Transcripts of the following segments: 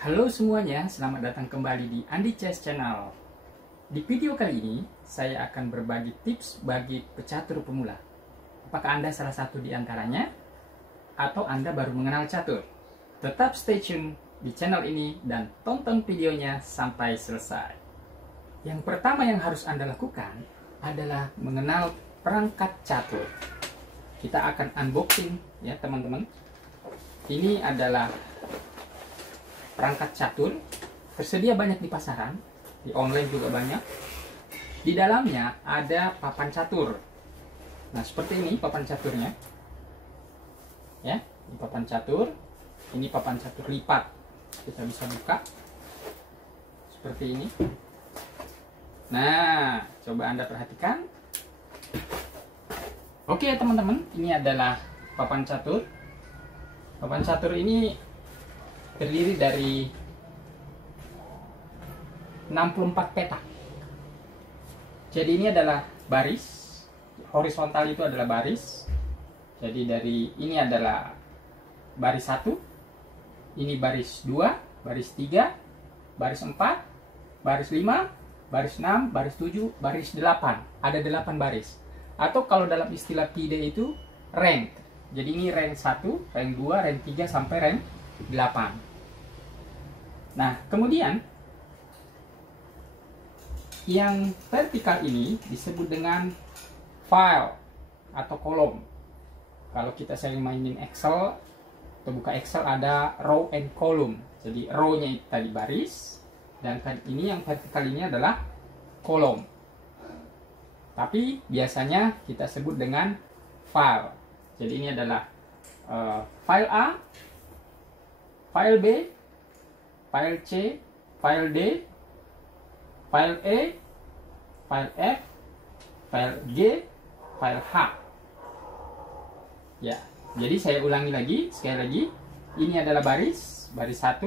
Halo semuanya, selamat datang kembali di Andi Chess Channel. Di video kali ini, saya akan berbagi tips bagi pecatur pemula. Apakah Anda salah satu di antaranya? Atau Anda baru mengenal catur? Tetap stay tune di channel ini dan tonton videonya sampai selesai. Yang pertama yang harus Anda lakukan adalah mengenal perangkat catur. Kita akan unboxing ya teman-teman. Ini adalah perangkat catur, tersedia banyak di pasaran, di online juga banyak. Di dalamnya ada papan catur. Nah, seperti ini papan caturnya. Ya, ini papan catur. Ini papan catur lipat. Kita bisa buka seperti ini. Nah, coba Anda perhatikan. Oke, teman-teman, ini adalah papan catur. Papan catur ini terdiri dari 64 petak. Jadi ini adalah baris, horizontal itu adalah baris. Jadi dari ini adalah baris 1, ini baris 2, baris 3, baris 4, baris 5, baris 6, baris 7, baris 8. Ada 8 baris. Atau kalau dalam istilah FIDE itu rank. Jadi ini rank 1, rank 2, rank 3 sampai rank 8. Nah, kemudian yang vertikal ini disebut dengan file atau kolom. Kalau kita sering mainin Excel atau buka Excel ada row and column. Jadi row-nya itu tadi baris, dan ini yang vertikal ini adalah kolom. Tapi biasanya kita sebut dengan file. Jadi ini adalah file A, file B, file C, file D, file E, file F, file G, file H. Ya, jadi saya ulangi lagi, sekali lagi. Ini adalah baris 1,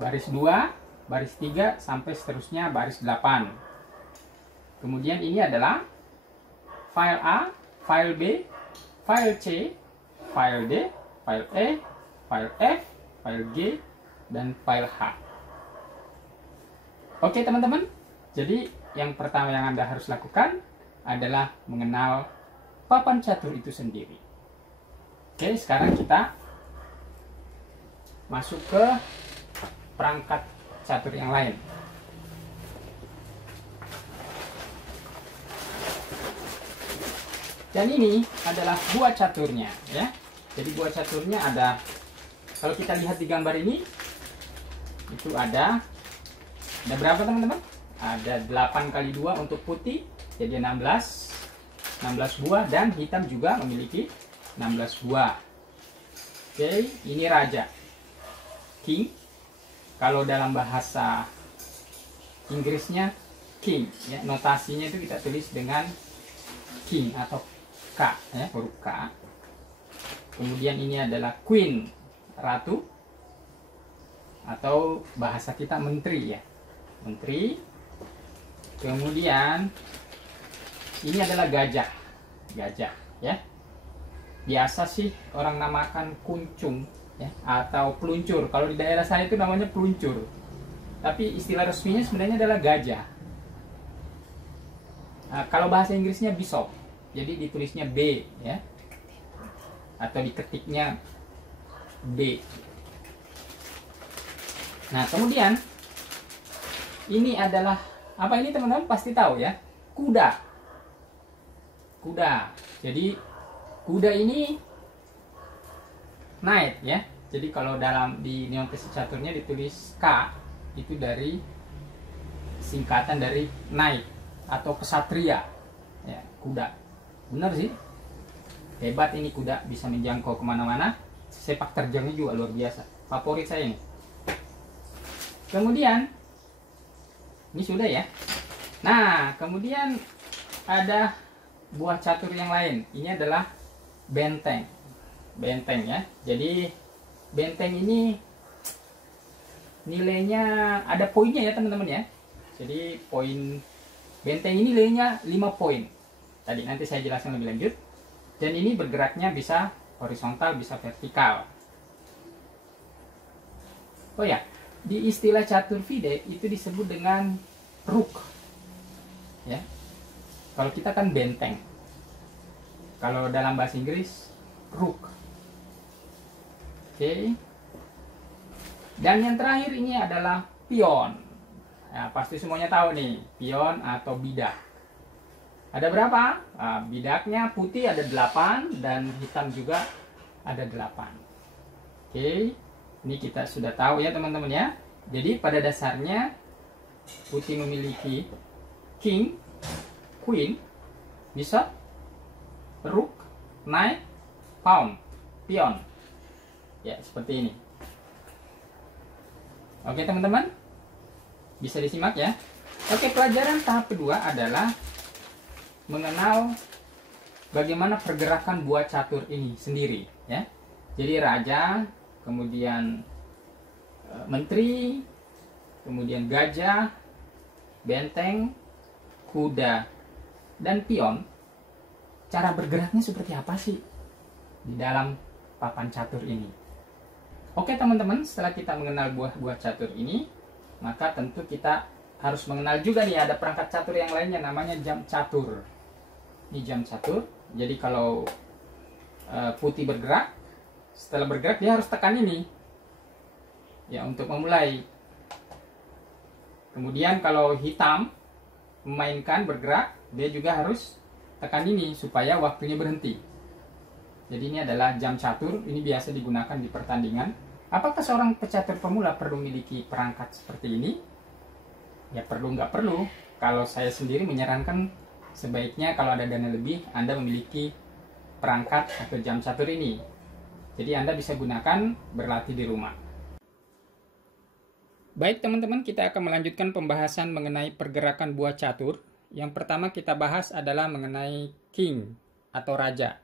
baris 2, baris 3, sampai seterusnya baris 8. Kemudian ini adalah file A, file B, file C, file D, file E, file F, file G, dan file H. Oke teman-teman, jadi yang pertama yang Anda harus lakukan adalah mengenal papan catur itu sendiri. Oke, sekarang kita masuk ke perangkat catur yang lain. Dan ini adalah buah caturnya ya. Jadi buah caturnya ada, kalau kita lihat di gambar ini, itu ada berapa teman-teman? Ada 8 kali 2 untuk putih, jadi 16 buah, dan hitam juga memiliki 16 buah. Oke, ini raja, king. Kalau dalam bahasa Inggrisnya king ya, notasinya itu kita tulis dengan king atau K ya, huruf K. Kemudian ini adalah queen, ratu, atau bahasa kita menteri ya, menteri. Kemudian ini adalah gajah ya. Biasa sih orang namakan kuncung ya, atau peluncur. Kalau di daerah saya itu namanya peluncur, tapi istilah resminya sebenarnya adalah gajah. Nah, kalau bahasa Inggrisnya bishop, jadi ditulisnya B ya, atau diketiknya B. Nah, kemudian ini adalah apa ini teman-teman? Pasti tahu ya, kuda. Jadi kuda ini knight ya. Jadi kalau dalam di nontasi caturnya ditulis K, itu dari singkatan dari knight atau kesatria ya, kuda. Benar sih, hebat ini kuda, bisa menjangkau kemana-mana. Sepak terjangnya juga luar biasa, favorit saya ini. Kemudian ini sudah ya. Nah, kemudian ada buah catur yang lain. Ini adalah benteng ya. Jadi benteng ini nilainya ada poinnya ya teman-teman ya. Jadi poin benteng ini nilainya 5 poin. Tadi nanti saya jelaskan lebih lanjut. Dan ini bergeraknya bisa horizontal, bisa vertikal. Oh ya, di istilah catur vide itu disebut dengan rook. Ya. Kalau kita kan benteng. Kalau dalam bahasa Inggris rook. Oke. Dan yang terakhir ini adalah pion. Nah, pasti semuanya tahu nih, pion atau bidak. Ada berapa? Nah, bidaknya putih ada 8 dan hitam juga ada 8. Oke, ini kita sudah tahu ya teman-teman ya. Jadi pada dasarnya putih memiliki king, queen, bishop, rook, knight, pawn, pion. Ya, seperti ini. Oke teman-teman, bisa disimak ya. Oke, pelajaran tahap kedua adalah mengenal bagaimana pergerakan buah catur ini sendiri ya. Jadi raja, kemudian menteri, kemudian gajah, benteng, kuda, dan pion. Cara bergeraknya seperti apa sih di dalam papan catur ini? Oke teman-teman, setelah kita mengenal buah-buah catur ini, maka tentu kita harus mengenal juga nih ada perangkat catur yang lainnya, namanya jam catur. Ini jam catur. Jadi kalau putih bergerak, setelah bergerak dia harus tekan ini ya untuk memulai. Kemudian kalau hitam memainkan bergerak, dia juga harus tekan ini supaya waktunya berhenti. Jadi ini adalah jam catur. Ini biasa digunakan di pertandingan. Apakah seorang pecatur pemula perlu memiliki perangkat seperti ini? Ya perlu nggak perlu. Kalau saya sendiri menyarankan sebaiknya kalau ada dana lebih, Anda memiliki perangkat atau jam catur ini. Jadi Anda bisa gunakan berlatih di rumah. Baik teman-teman, kita akan melanjutkan pembahasan mengenai pergerakan buah catur. Yang pertama kita bahas adalah mengenai king atau raja.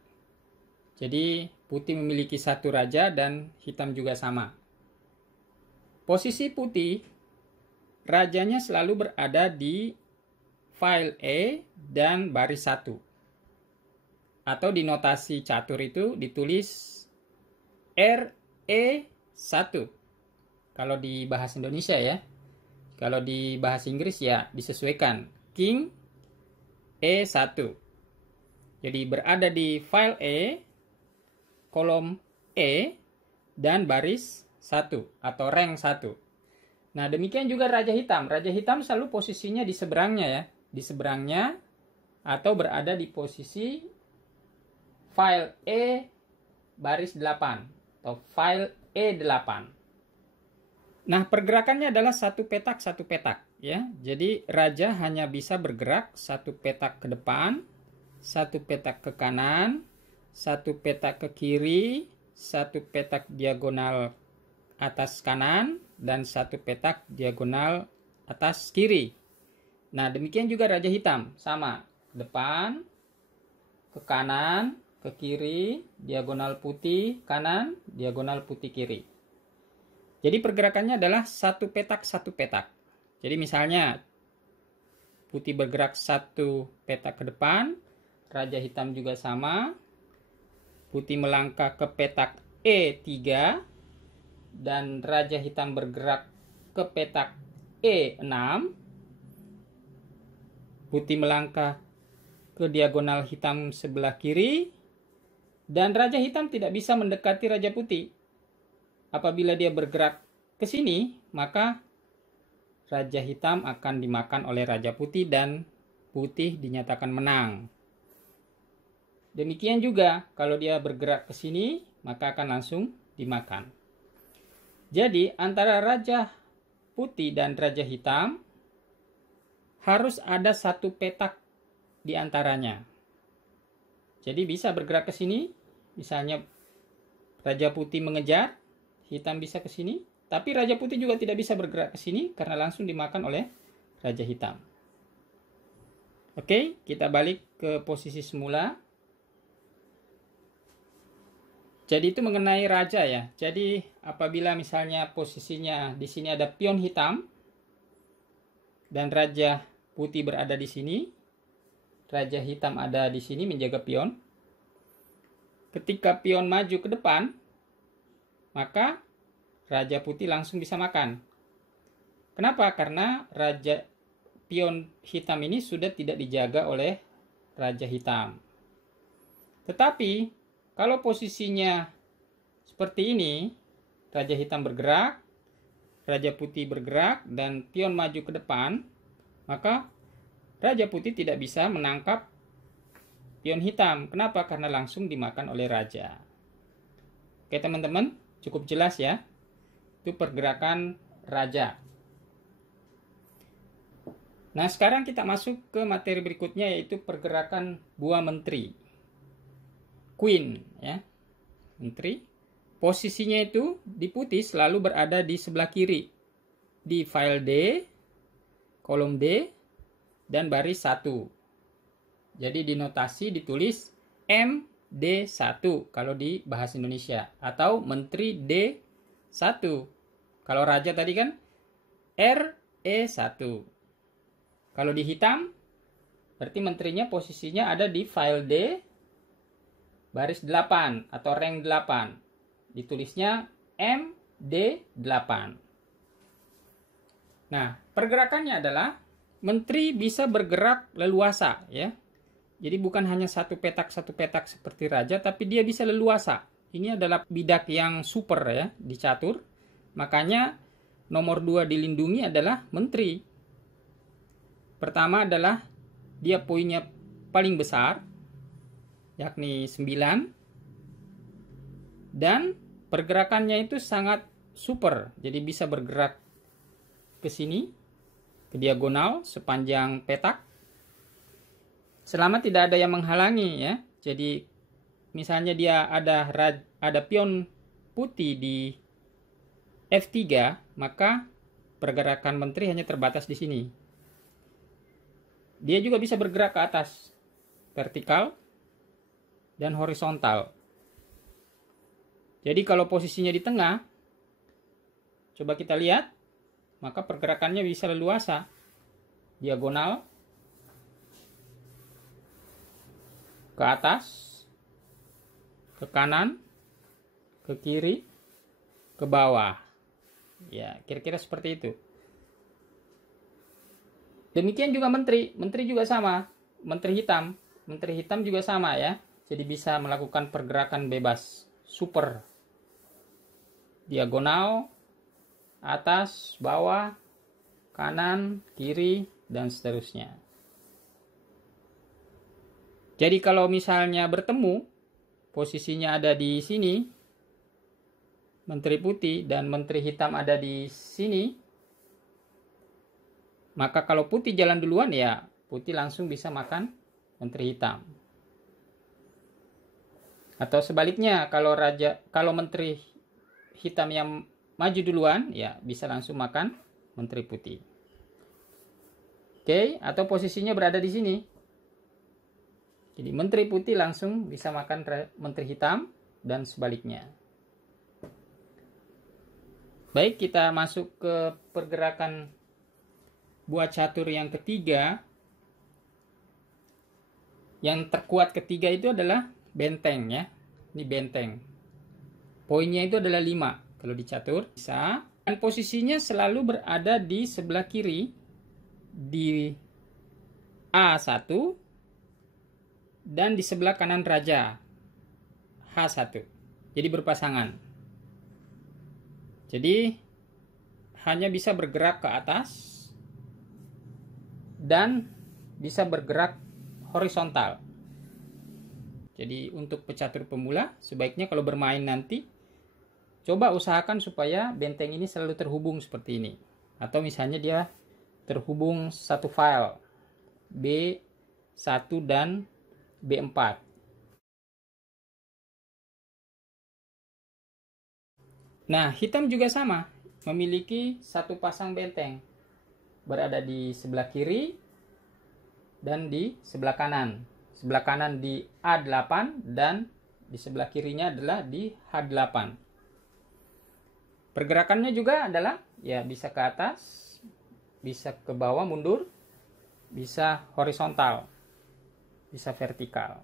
Jadi putih memiliki satu raja dan hitam juga sama. Posisi putih, rajanya selalu berada di file E dan baris 1. Atau di notasi catur itu ditulis RE1. Kalau di bahasa Indonesia ya. Kalau di bahasa Inggris ya disesuaikan. King E1. Jadi berada di file E, kolom E, dan baris 1 atau rank 1. Nah demikian juga raja hitam. Raja hitam selalu posisinya di seberangnya ya. Di seberangnya atau berada di posisi file E baris 8 atau file E8. Nah, pergerakannya adalah satu petak ya. Jadi raja hanya bisa bergerak satu petak ke depan, satu petak ke kanan, satu petak ke kiri, satu petak diagonal atas kanan, dan satu petak diagonal atas kiri. Nah, demikian juga raja hitam, sama, depan, ke kanan, ke kiri, diagonal putih kanan, diagonal putih kiri. Jadi pergerakannya adalah satu petak. Jadi misalnya putih bergerak satu petak ke depan, raja hitam juga sama, putih melangkah ke petak E3, dan raja hitam bergerak ke petak E6, putih melangkah ke diagonal hitam sebelah kiri, dan raja hitam tidak bisa mendekati raja putih. Apabila dia bergerak ke sini, maka raja hitam akan dimakan oleh raja putih dan putih dinyatakan menang. Demikian juga kalau dia bergerak ke sini, maka akan langsung dimakan. Jadi antara raja putih dan raja hitam harus ada satu petak di antaranya. Jadi bisa bergerak ke sini, misalnya raja putih mengejar, hitam bisa ke sini, tapi raja putih juga tidak bisa bergerak ke sini karena langsung dimakan oleh raja hitam. Oke, kita balik ke posisi semula. Jadi itu mengenai raja ya. Jadi apabila misalnya posisinya di sini ada pion hitam dan raja putih berada di sini, raja hitam ada di sini menjaga pion. Ketika pion maju ke depan, maka Raja putih langsung bisa makan. Kenapa? Karena pion hitam ini sudah tidak dijaga oleh raja hitam. Tetapi kalau posisinya seperti ini, raja hitam bergerak, raja putih bergerak, dan pion maju ke depan, maka raja putih tidak bisa menangkap pion hitam. Kenapa? Karena langsung dimakan oleh raja. Oke teman-teman, cukup jelas ya. Itu pergerakan raja. Nah, sekarang kita masuk ke materi berikutnya, yaitu pergerakan buah menteri. Queen, ya. Menteri. Posisinya itu di putih selalu berada di sebelah kiri. Di file D, kolom D, dan baris 1. Jadi di notasi ditulis MD1 kalau di bahasa Indonesia. Atau menteri D1. Kalau raja tadi kan RE1. Kalau di hitam, berarti menterinya posisinya ada di file D, baris 8 atau rank 8. Ditulisnya MD8. Nah, pergerakannya adalah menteri bisa bergerak leluasa, ya. Jadi bukan hanya satu petak seperti raja, tapi dia bisa leluasa. Ini adalah bidak yang super ya di catur. Makanya nomor 2 dilindungi adalah menteri. Pertama adalah dia poinnya paling besar, yakni 9. Dan pergerakannya itu sangat super. Jadi bisa bergerak ke sini, ke diagonal sepanjang petak. Selama tidak ada yang menghalangi ya. Jadi misalnya dia ada pion putih di F3, maka pergerakan menteri hanya terbatas di sini. Dia juga bisa bergerak ke atas, vertikal dan horizontal. Jadi kalau posisinya di tengah, coba kita lihat, maka pergerakannya bisa leluasa. Diagonal, ke atas, ke kanan, ke kiri, ke bawah. Ya, kira-kira seperti itu. Demikian juga menteri juga sama, menteri hitam juga sama ya. Jadi bisa melakukan pergerakan bebas, super, diagonal, atas, bawah, kanan, kiri, dan seterusnya. Jadi kalau misalnya bertemu, posisinya ada di sini, menteri putih dan menteri hitam ada di sini, maka kalau putih jalan duluan ya putih langsung bisa makan menteri hitam. Atau sebaliknya, kalau menteri hitam yang maju duluan ya bisa langsung makan menteri putih. Oke, atau posisinya berada di sini. Jadi menteri putih langsung bisa makan menteri hitam dan sebaliknya. Baik, kita masuk ke pergerakan buah catur yang ketiga. Yang terkuat ketiga itu adalah benteng ya. Ini benteng. Poinnya itu adalah 5 kalau di catur. Bisa. Dan posisinya selalu berada di sebelah kiri di A1 dan di sebelah kanan raja H1. Jadi berpasangan. Jadi hanya bisa bergerak ke atas dan bisa bergerak horizontal. Jadi untuk pecatur pemula sebaiknya kalau bermain nanti coba usahakan supaya benteng ini selalu terhubung seperti ini. Atau misalnya dia terhubung satu file B1 dan B4. Nah, hitam juga sama, memiliki satu pasang benteng. Berada di sebelah kiri dan di sebelah kanan. Sebelah kanan di A8 dan di sebelah kirinya adalah di H8. Pergerakannya juga adalah ya bisa ke atas, bisa ke bawah mundur, bisa horizontal, bisa vertikal.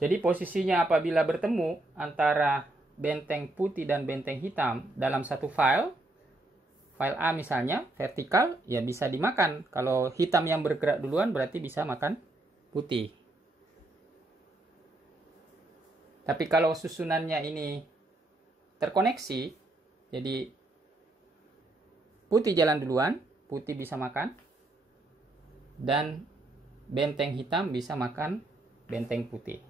Jadi posisinya apabila bertemu antara benteng putih dan benteng hitam dalam satu file A misalnya, vertikal, ya bisa dimakan. Kalau hitam yang bergerak duluan berarti bisa makan putih. Tapi kalau susunannya ini terkoneksi, jadi putih jalan duluan, putih bisa makan, dan benteng hitam bisa makan benteng putih.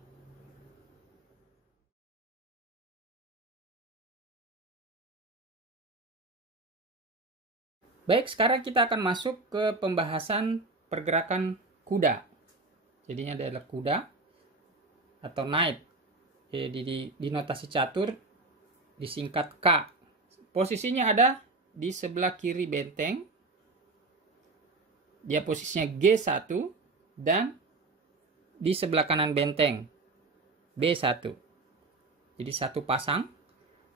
Baik, sekarang kita akan masuk ke pembahasan pergerakan kuda. Jadinya adalah kuda atau knight. Di notasi catur disingkat K. Posisinya ada di sebelah kiri benteng. Dia posisinya G1 dan di sebelah kanan benteng B1. Jadi satu pasang.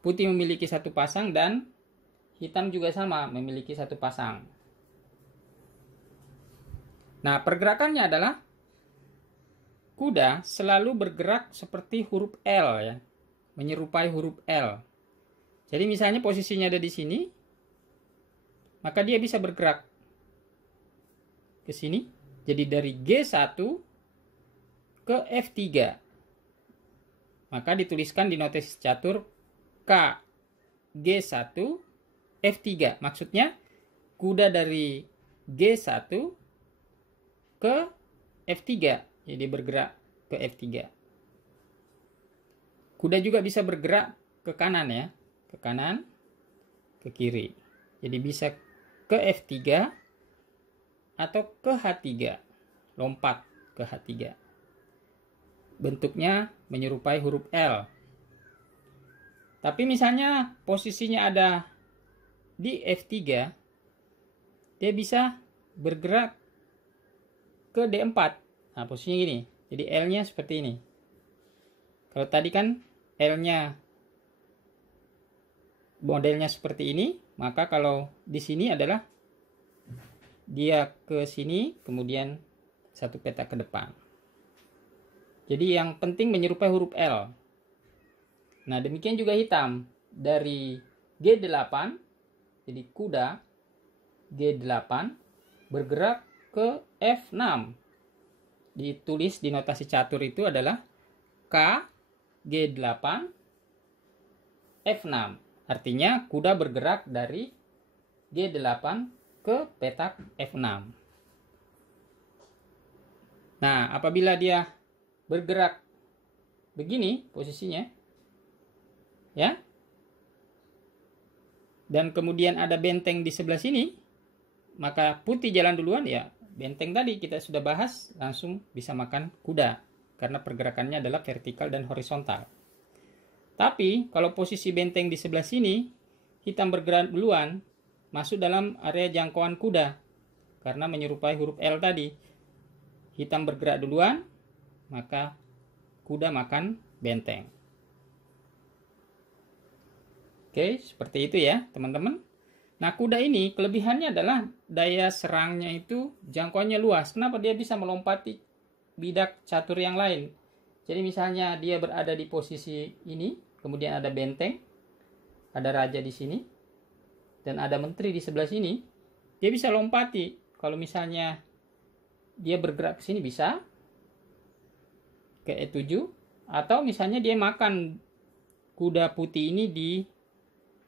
Putih memiliki satu pasang dan hitam juga sama, memiliki satu pasang. Nah, pergerakannya adalah kuda selalu bergerak seperti huruf L ya, menyerupai huruf L. Jadi misalnya posisinya ada di sini, maka dia bisa bergerak ke sini. Jadi dari G1 ke F3. Maka dituliskan di notasi catur K G1 F3. Maksudnya kuda dari G1 ke F3. Jadi bergerak ke F3. Kuda juga bisa bergerak ke kanan ya. Ke kanan, ke kiri. Jadi bisa ke F3 atau ke H3. Lompat ke H3. Bentuknya menyerupai huruf L. Tapi misalnya posisinya ada di F3, dia bisa bergerak ke D4. Nah, posisinya gini. Jadi L-nya seperti ini. Kalau tadi kan L-nya modelnya seperti ini, maka kalau di sini adalah dia ke sini, kemudian satu peta ke depan. Jadi yang penting menyerupai huruf L. Nah, demikian juga hitam. Dari G8, jadi kuda G8 bergerak ke F6. Ditulis di notasi catur itu adalah K G8 F6. Artinya kuda bergerak dari G8 ke petak F6. Nah, apabila dia bergerak begini posisinya, ya, dan kemudian ada benteng di sebelah sini, maka putih jalan duluan ya. Benteng tadi kita sudah bahas, langsung bisa makan kuda karena pergerakannya adalah vertikal dan horizontal. Tapi kalau posisi benteng di sebelah sini, hitam bergerak duluan, masuk dalam area jangkauan kuda karena menyerupai huruf L tadi. Hitam bergerak duluan, maka kuda makan benteng. Oke, seperti itu ya teman-teman. Nah, kuda ini kelebihannya adalah daya serangnya itu jangkauannya luas. Kenapa? Dia bisa melompati bidak catur yang lain. Jadi misalnya dia berada di posisi ini, kemudian ada benteng, ada raja di sini, dan ada menteri di sebelah sini, dia bisa lompati. Kalau misalnya dia bergerak ke sini bisa ke E7, atau misalnya dia makan kuda putih ini di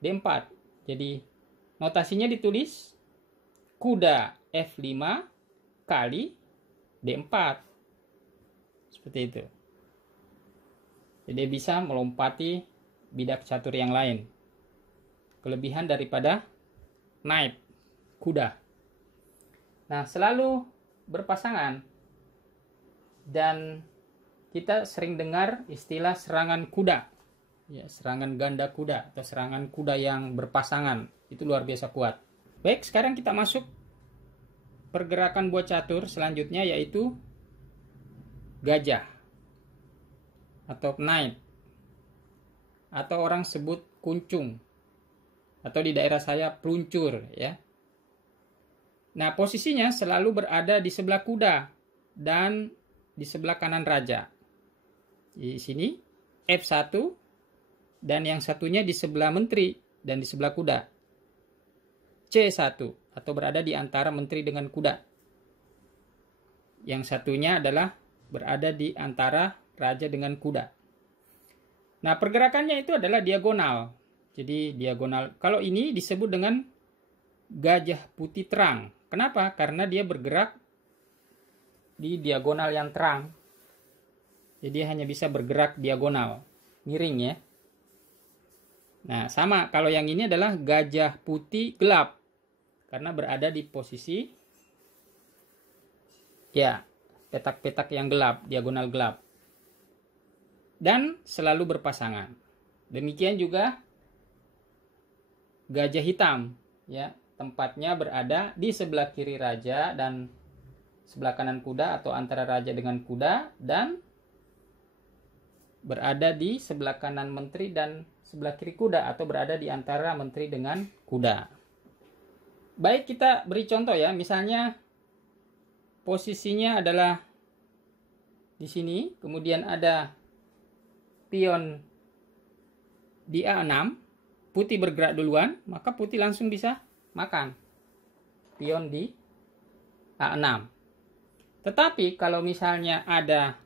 D4. Jadi notasinya ditulis kuda F5 kali D4. Seperti itu. Jadi bisa melompati bidak catur yang lain. Kelebihan daripada knight, kuda. Nah, selalu berpasangan. Dan kita sering dengar istilah serangan kuda. Ya, serangan ganda kuda atau serangan kuda yang berpasangan. Itu luar biasa kuat. Baik, sekarang kita masuk pergerakan buah catur selanjutnya, yaitu gajah atau knight, atau orang sebut kuncung, atau di daerah saya peluncur ya. Nah, posisinya selalu berada di sebelah kuda dan di sebelah kanan raja. Di sini F1 dan yang satunya di sebelah menteri dan di sebelah kuda. C1 atau berada di antara menteri dengan kuda. Yang satunya adalah berada di antara raja dengan kuda. Nah, pergerakannya itu adalah diagonal. Jadi diagonal. Kalau ini disebut dengan gajah putih terang. Kenapa? Karena dia bergerak di diagonal yang terang. Jadi hanya bisa bergerak diagonal, miring ya. Nah, sama kalau yang ini adalah gajah putih gelap. Karena berada di posisi ya, petak-petak yang gelap, diagonal gelap. Dan selalu berpasangan. Demikian juga gajah hitam, ya, tempatnya berada di sebelah kiri raja dan sebelah kanan kuda atau antara raja dengan kuda, dan berada di sebelah kanan menteri dan sebelah kiri kuda atau berada di antara menteri dengan kuda. Baik, kita beri contoh ya. Misalnya posisinya adalah di sini, kemudian ada pion di A6, putih bergerak duluan, maka putih langsung bisa makan pion di A6. Tetapi kalau misalnya ada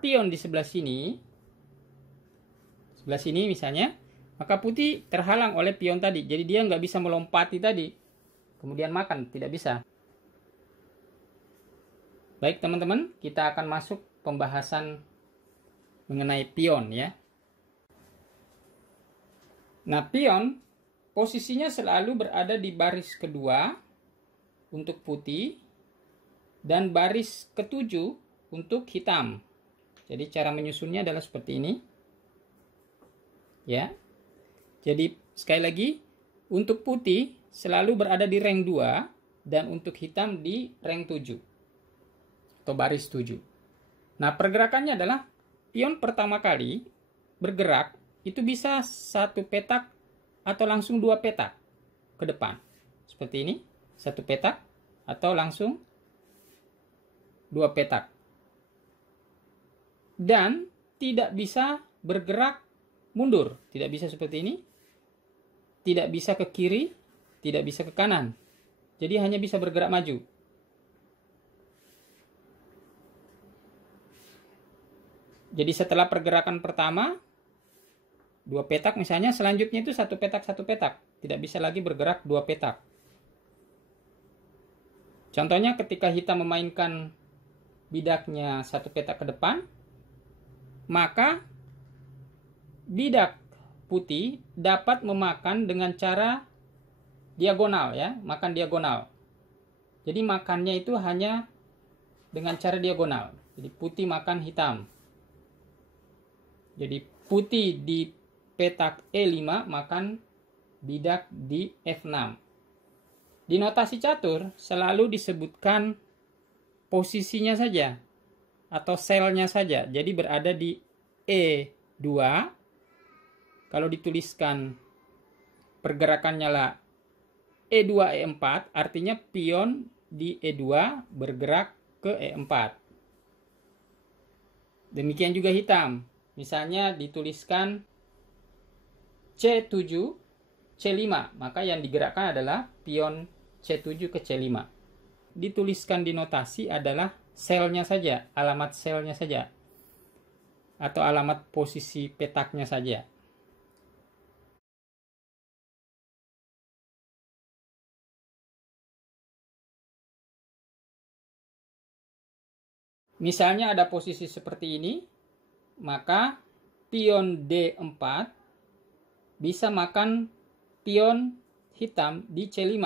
pion di sebelah sini misalnya, maka putih terhalang oleh pion tadi. Jadi dia nggak bisa melompati tadi, kemudian makan, tidak bisa. Baik teman-teman, kita akan masuk pembahasan mengenai pion ya. Nah, pion posisinya selalu berada di baris kedua untuk putih dan baris ketujuh untuk hitam. Jadi cara menyusunnya adalah seperti ini. Ya. Jadi sekali lagi, untuk putih selalu berada di rank 2 dan untuk hitam di rank 7 atau baris 7. Nah, pergerakannya adalah pion pertama kali bergerak itu bisa satu petak atau langsung dua petak ke depan. Seperti ini, satu petak atau langsung dua petak. Dan tidak bisa bergerak mundur, tidak bisa seperti ini. Tidak bisa ke kiri, tidak bisa ke kanan. Jadi hanya bisa bergerak maju. Jadi setelah pergerakan pertama, dua petak misalnya, selanjutnya itu satu petak. Tidak bisa lagi bergerak dua petak. Contohnya ketika hitam memainkan bidaknya satu petak ke depan, maka bidak putih dapat memakan dengan cara diagonal ya, makan diagonal. Jadi makannya itu hanya dengan cara diagonal. Jadi putih makan hitam. Jadi putih di petak E5 makan bidak di F6. Di notasi catur selalu disebutkan posisinya saja atau selnya saja. Jadi berada di E2. Kalau dituliskan pergerakannya lah E2 E4, artinya pion di E2 bergerak ke E4. Demikian juga hitam. Misalnya dituliskan C7 C5, maka yang digerakkan adalah pion C7 ke C5. Dituliskan di notasi adalah selnya saja, alamat selnya saja, atau alamat posisi petaknya saja. Misalnya ada posisi seperti ini, maka pion D4 bisa makan pion hitam di C5.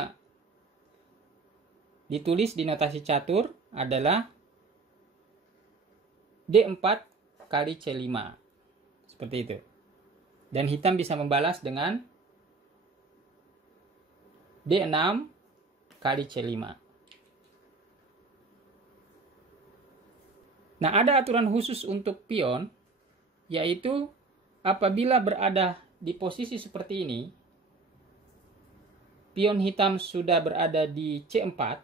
Ditulis di notasi catur adalah D4 kali C5. Seperti itu. Dan hitam bisa membalas dengan D6 kali C5. Nah, ada aturan khusus untuk pion, yaitu apabila berada di posisi seperti ini, pion hitam sudah berada di C4,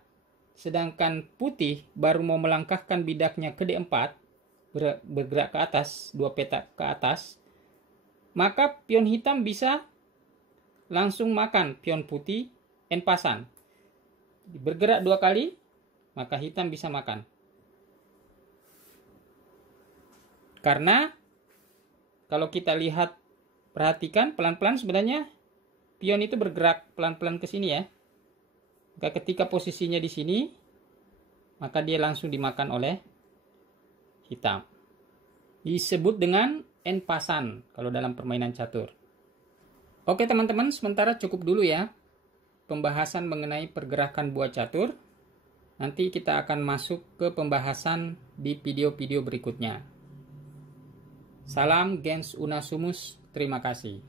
sedangkan putih baru mau melangkahkan bidaknya ke D4, bergerak ke atas, dua petak ke atas, maka pion hitam bisa langsung makan pion putih en passant. Bergerak 2 kali, maka hitam bisa makan. Karena kalau kita lihat, perhatikan pelan-pelan sebenarnya pion itu bergerak pelan-pelan ke sini ya. Maka ketika posisinya di sini, maka dia langsung dimakan oleh hitam. Disebut dengan en passant kalau dalam permainan catur. Oke teman-teman, sementara cukup dulu ya pembahasan mengenai pergerakan buah catur. Nanti kita akan masuk ke pembahasan di video-video berikutnya. Salam gens unasumus, terima kasih.